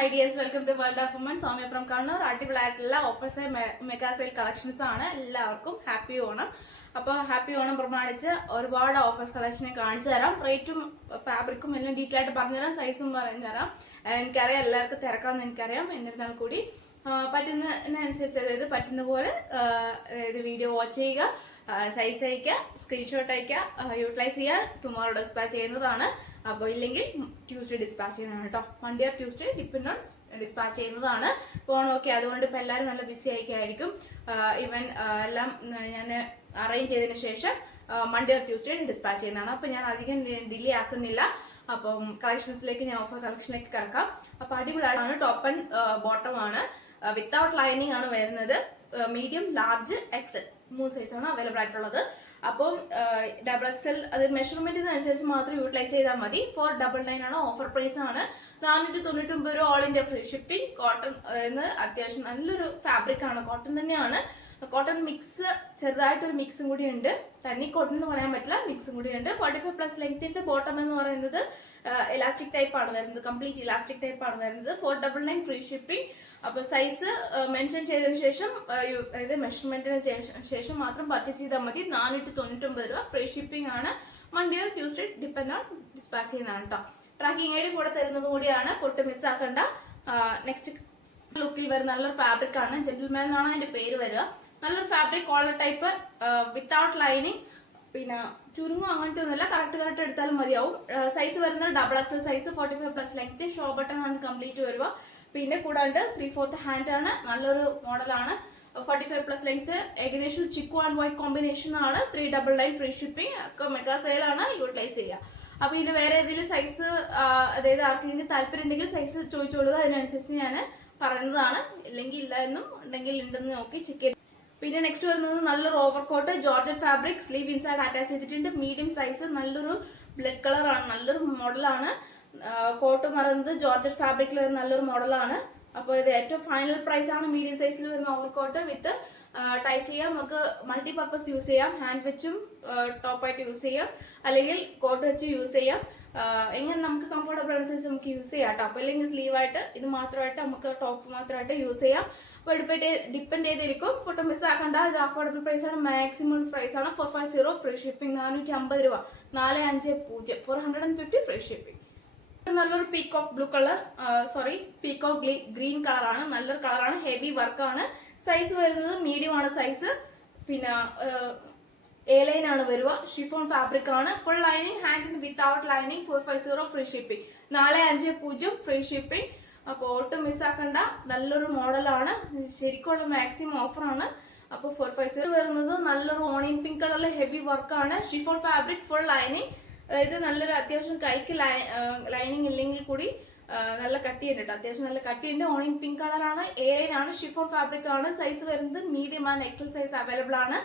Hi dears, welcome to World of Women. Soumya from Kannur. അടിപൊളിയായിട്ടുള്ള offers mega sale collections ആണ്. എല്ലാവർക്കും happy Onam. അപ്പോൾ happy Onam പ്രമാണിച്ച് ഒരുപാട് ഓഫേഴ്സ് കളക്ഷനെ കാണിച്ചു തരാം. റേറ്റും ഫാബ്രിക്കും എല്ലാം ഡീറ്റെയിൽ ആയിട്ട് പറഞ്ഞുതരാം, സൈസും പറഞ്ഞു തരാം. എനിക്കറിയാം എല്ലാവർക്കും തിരക്കാമെന്ന് എനിക്കറിയാം. എന്നിരുന്നാൽ കൂടി പറ്റുന്നതിനനുസരിച്ച്, അതായത് പറ്റുന്ന പോലെ വീഡിയോ വാച്ച് ചെയ്യുക, സൈസ് അയക്കുക, സ്ക്രീൻഷോട്ട് അയക്കുക, യൂട്ടിലൈസ് ചെയ്യുക. ടുമോറോ ഡിസ്പാച്ച് ചെയ്യുന്നതാണ്. അപ്പോൾ ഇല്ലെങ്കിൽ ട്യൂസ്ഡേ ഡിസ്പാച്ച് ചെയ്യുന്നതാണ് കേട്ടോ. Monday or Tuesday depend on dispatch ചെയ്യുന്നതാണ്. ഓക്കെ, അതുകൊണ്ട് ഇപ്പോൾ എല്ലാവരും നല്ല ബിസി ആയിരിക്കും. ഈവൻ എല്ലാം ഞാൻ അറേഞ്ച് ചെയ്തതിന് ശേഷം മൺഡേ ഓർ ട്യൂസ്ഡേ ഡിസ്പാച്ച് ചെയ്യുന്നതാണ്. അപ്പോൾ ഞാൻ അധികം ഡിലേ ആക്കുന്നില്ല. അപ്പം കളക്ഷൻസിലേക്ക് ഞാൻ ഓഫർ കളക്ഷനിലേക്ക് കിടക്കാം. അപ്പോൾ അടിപൊളിയാണ്. ടോപ്പ് ആൻഡ് ബോട്ടം ആണ്, വിത്തൗട്ട് ലൈനിങ് ആണ് വരുന്നത്. മീഡിയം, ലാർജ്, എക്സൽ 3 സൈസാണ് അവൈലബിൾ ആയിട്ടുള്ളത്. അപ്പം XXL അത് മെഷർമെന്റിനനുസരിച്ച് മാത്രം യൂട്ടിലൈസ് ചെയ്താൽ മതി. 499 ആണ്, ഓഫർ പ്രൈസ് ആണ്. 499 രൂപ, all India free shipping. Cotton അത്യാവശ്യം നല്ലൊരു ഫാബ്രിക് ആണ്, കോട്ടൺ തന്നെയാണ്. കോട്ടൺ മിക്സ്, ചെറുതായിട്ടൊരു മിക്സും കൂടി ഉണ്ട്. തനി കോട്ടൺ എന്ന് പറയാൻ പറ്റില്ല, മിക്സും കൂടി ഉണ്ട്. 45+ ലെങ്ത്തിന്റെ ബോട്ടം എന്ന് പറയുന്നത് ഇലാസ്റ്റിക് ടൈപ്പ് ആണ് വരുന്നത്, കംപ്ലീറ്റ് ഇലാസ്റ്റിക് ടൈപ്പ് ആണ് വരുന്നത്. 499 ഫ്രീ ഷിപ്പിംഗ്. അപ്പോൾ സൈസ് മെൻഷൻ ചെയ്തതിനു ശേഷം, അതായത് മെഷർമെന്റിന് ശേഷം മാത്രം പർച്ചേസ് ചെയ്താൽ മതി. 499 രൂപ, ഫ്രീ ഷിപ്പിംഗ് ആണ്. Monday or Tuesday depend on dispatch ചെയ്യുന്നതാണ് കേട്ടോ. ട്രാക്കിംഗ് ഐഡി കൂടെ തരുന്നത് കൂടിയാണ്, പൊട്ട് മിസ്സാക്കണ്ട. നെക്സ്റ്റ് ലുക്കിൽ വരുന്ന നല്ലൊരു ഫാബ്രിക് ആണ്, ജെന്റിൽമാൻ എന്നാണ് അതിന്റെ പേര് വരിക. നല്ലൊരു fabric, collar type, without lining. പിന്നെ ചുരുങ്ങും അങ്ങനത്തെ ഒന്നുമില്ല, കറക്റ്റ് എടുത്താലും മതിയാവും. സൈസ് വരുന്നത് XXL size, 45+ length. Show button ആണ് കംപ്ലീറ്റ് വരിക. പിന്നെ കൂടാണ്ട് 3/4 ഹാൻഡ് ആണ്, നല്ലൊരു മോഡലാണ്. 45+ ലെങ്ത്, ഏകദേശം ചിക്കു ആൻഡ് വൈറ്റ് കോമ്പിനേഷൻ ആണ്. 399 ഫ്രീ ഷിപ്പിംഗ്. ഒക്കെ മെഗാ സെയിൽ ആണ്, യൂട്ടിലൈസ് ചെയ്യുക. അപ്പൊ ഇത് വേറെ ഏതെങ്കിലും സൈസ്, അതായത് ആർക്കെങ്കിലും താല്പര്യം ഉണ്ടെങ്കിൽ സൈസ് ചോദിച്ചോളുക, അതിനനുസരിച്ച് ഞാൻ പറയുന്നതാണ്. ഇല്ലെങ്കിൽ ഇല്ല എന്നും, ഉണ്ടെങ്കിൽ ഉണ്ടെന്ന് നോക്കി ചെക്ക് ചെയ്ത്. പിന്നെ നെക്സ്റ്റ് വരുന്നത് നല്ലൊരു overcoat, georgette fabric, sleeve inside attach ചെയ്തിട്ടുണ്ട്. മീഡിയം സൈസ്, നല്ലൊരു ബ്ലഡ് കളർ ആണ്, നല്ലൊരു മോഡലാണ്. കോട്ട് പറയുന്നത് ജോർജറ്റ് ഫാബ്രിക്കിൽ വരുന്ന നല്ലൊരു മോഡലാണ്. അപ്പോൾ ഇത് ഏറ്റവും ഫൈനൽ പ്രൈസ് ആണ്. മീഡിയം സൈസിൽ വരുന്ന ഓവർകോട്ട് വിത്ത് ടൈ ചെയ്യാം, നമുക്ക് മൾട്ടി പർപ്പസ് യൂസ് ചെയ്യാം. ഹാൻഡ് വെച്ചും ടോപ്പായിട്ട് യൂസ് ചെയ്യാം, അല്ലെങ്കിൽ കോട്ട് വെച്ച് യൂസ് ചെയ്യാം. എങ്ങനെ നമുക്ക് കംഫർട്ടബിൾ അനുസരിച്ച് നമുക്ക് യൂസ് ചെയ്യാം കേട്ടോ. അപ്പോൾ അല്ലെങ്കിൽ സ്ലീവായിട്ട് ഇത് മാത്രമായിട്ട് നമുക്ക് ടോപ്പ് മാത്രമായിട്ട് യൂസ് ചെയ്യാം. അപ്പോൾ ഡിപ്പെൻഡ് ചെയ്തിരിക്കും. പൊട്ടും മിസ്സാക്കണ്ട. ഇത് അഫോർഡബിൾ പ്രൈസ് ആണ്, മാക്സിമം പ്രൈസ് ആണ്. 450 ഫ്രീ ഷിപ്പിംഗ്. 450 രൂപ, 450, 450 ഫ്രീ ഷിപ്പിംഗ്. നല്ലൊരു peacock blue colour, peacock green കളറാണ്, നല്ലൊരു കളറാണ്. ഹെവി വർക്കാണ്. സൈസ് വരുന്നത് മീഡിയം ആണ് സൈസ്. പിന്നെ A-line ആണ് വരിക. ഷിഫോൺ ഫാബ്രിക് ആണ്. ഫുൾ ലൈനിങ്, ഹാൻഡിന് without lining. 450 free shipping. 450 free shipping. അപ്പോൾ ഒട്ടും മിസ്സാക്കണ്ട. നല്ലൊരു മോഡലാണ്, ശരിക്കുള്ള മാക്സിമം ഓഫറാണ്. അപ്പോൾ 450 വരുന്നത് നല്ലൊരു ഓണിയൻ പിങ്ക് കളറിൽ ഹെവി വർക്കാണ്. Chiffon fabric, full lining. ഇത് നല്ലൊരു അത്യാവശ്യം കൈക്ക് ലൈനിങ് ഇല്ലെങ്കിൽ കൂടി നല്ല കട്ടിയുണ്ട് കേട്ടോ, അത്യാവശ്യം നല്ല കട്ടിയുണ്ട്. ഓണിയൻ പിങ്ക് കളറാണ്. A-line ആണ്, ഷിഫോൺ ഫാബ്രിക് ആണ്. സൈസ് വരുന്നത് medium and XL size available ആണ്.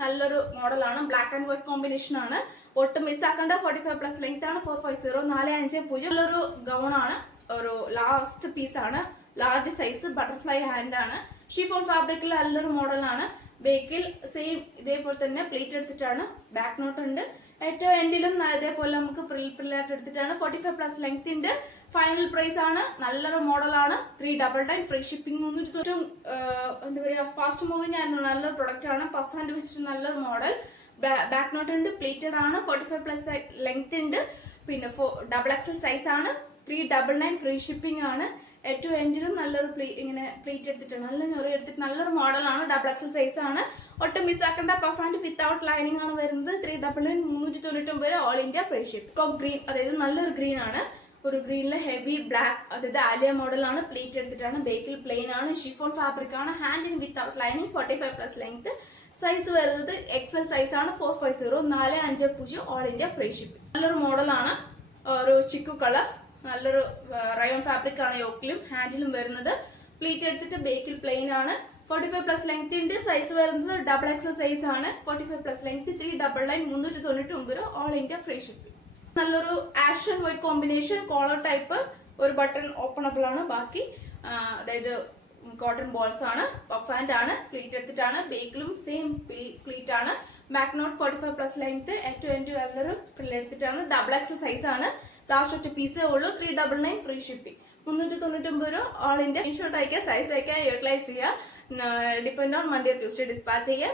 നല്ലൊരു മോഡലാണ്, ബ്ലാക്ക് ആൻഡ് വൈറ്റ് കോമ്പിനേഷൻ ആണ്. ഒട്ടും മിസ്സാക്കണ്ട. 45+ ലെങ്ത് ആണ്. 450, 450. നല്ലൊരു ഗൗൺ ആണ്, ഒരു ലാസ്റ്റ് പീസ് ആണ്. ലാർജ് സൈസ്, ബട്ടർഫ്ലൈ ഹാൻഡ് ആണ്. ഷിഫോൺ ഫാബ്രിക്കിൽ നല്ലൊരു മോഡലാണ്. ബേക്കിൽ സെയിം ഇതേപോലെ തന്നെ പ്ലേറ്റ് എടുത്തിട്ടാണ്. ബാക്ക് നോട്ട് ഉണ്ട്. ഏറ്റവും എൻഡിലും ഇതേപോലെ നമുക്ക് പ്രില്ലായിട്ട് എടുത്തിട്ടാണ്. 45+ ലെങ്ത് ഉണ്ട്. ഫൈനൽ പ്രൈസ് ആണ്. നല്ലൊരു മോഡലാണ്. 399 ഫ്രീ ഷിപ്പിംഗ്. 390. എന്താ പറയുക, ഫാസ്റ്റ് മൂവിങ് ആയിരുന്നു, നല്ലൊരു പ്രൊഡക്റ്റ് ആണ്. പഫ് ഹാൻഡ് വെച്ചിട്ട് നല്ലൊരു മോഡൽ. ബാക്ക് നോട്ട് ഉണ്ട്, പ്ലേറ്റഡ് ആണ്. 45+ ലെങ്ത് ഉണ്ട്. പിന്നെ XXL സൈസ് ആണ്. 399 ഫ്രീ ഷിപ്പിംഗ് ആണ്. ഏറ്റവും എൻഡിലും നല്ലൊരു ഇങ്ങനെ പ്ലേറ്റ് എടുത്തിട്ടാണ്, നല്ല ഞൊറി എടുത്തിട്ട് നല്ലൊരു മോഡലാണ്. XXL സൈസ് ആണ്. ഒട്ടും മിസ്സാക്കേണ്ട. പഫ് ആൻഡ് വിത്തൗട്ട് ലൈനിങ് ആണ് വരുന്നത്. 399, 399 all India free shipping. Green, അതായത് നല്ലൊരു ഗ്രീൻ ആണ്. ഒരു ഗ്രീനിലെ ഹെവി ബ്ലാക്ക്, അതായത് ആലിയ മോഡലാണ്. പ്ലേറ്റ് എടുത്തിട്ടാണ്. ബേക്കിൽ പ്ലെയിൻ ആണ്. ഷിഫോൺ ഫാബ്രിക് ആണ്. ഹാൻഡിന് വിത്തൗട്ട് ലൈനിങ്. 45+ ലെങ്ത്. സൈസ് വരുന്നത് XL സൈസ് ആണ്. 450, 450 ഓൾ ഇന്ത്യ ഫ്രീ ഷിപ്പിംഗ്. നല്ലൊരു മോഡലാണ്, ഒരു ചിക്കു കളർ. നല്ലൊരു റയോൺ ഫാബ്രിക് ആണ്. യോക്കിലും ഹാൻഡിലും വരുന്നത്. പ്ലീറ്റ് എടുത്തിട്ട് ബേക്കിൽ പ്ലെയിൻ ആണ്. 45+ ലെങ്ത് ഉണ്ട്. സൈസ് വരുന്നത് XXL സൈസ് ആണ്. 45+ length. 399, 399 all India free shipping. നല്ലൊരു ash and white combination, collar type. ഒരു ബട്ടൺ ഓപ്പണബിൾ ആണ്. ബാക്കി അതായത് കോട്ടൺ ബോൾസ് ആണ്. പഫ് ഹാൻഡ് ആണ്. പ്ലീറ്റ് എടുത്തിട്ടാണ്. ബേക്കിലും സെയിം പ്ലീറ്റ് ആണ്. Back knot 45+ length. ഏറ്റവും എൻഡ് നല്ലൊരു പ്രിൽ എടുത്തിട്ടാണ്. XXL സൈസ് ആണ്. ലാസ്റ്റ് ഒറ്റ പീസേ ഉള്ളൂ. 399 ഫ്രീ ഷിപ്പിംഗ്. 399 രൂപ ഓൾ ഇന്ത്യ. ഇൻഷോട്ട് അയക്കുക, സൈസ് അയക്കുക, യൂട്ടിലൈസ് ചെയ്യുക. Depend on Monday Tuesday dispatch ചെയ്യുക.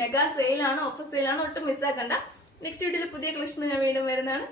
മെഗാ സെയിലാണ്, ഓഫർ സെയിലാണ്, ഒട്ടും മിസ്സാക്കണ്ട. നെക്സ്റ്റ് വീഡിയോയിൽ പുതിയ കളക്ഷൻ ഞാൻ വീണ്ടും വരുന്നതാണ്.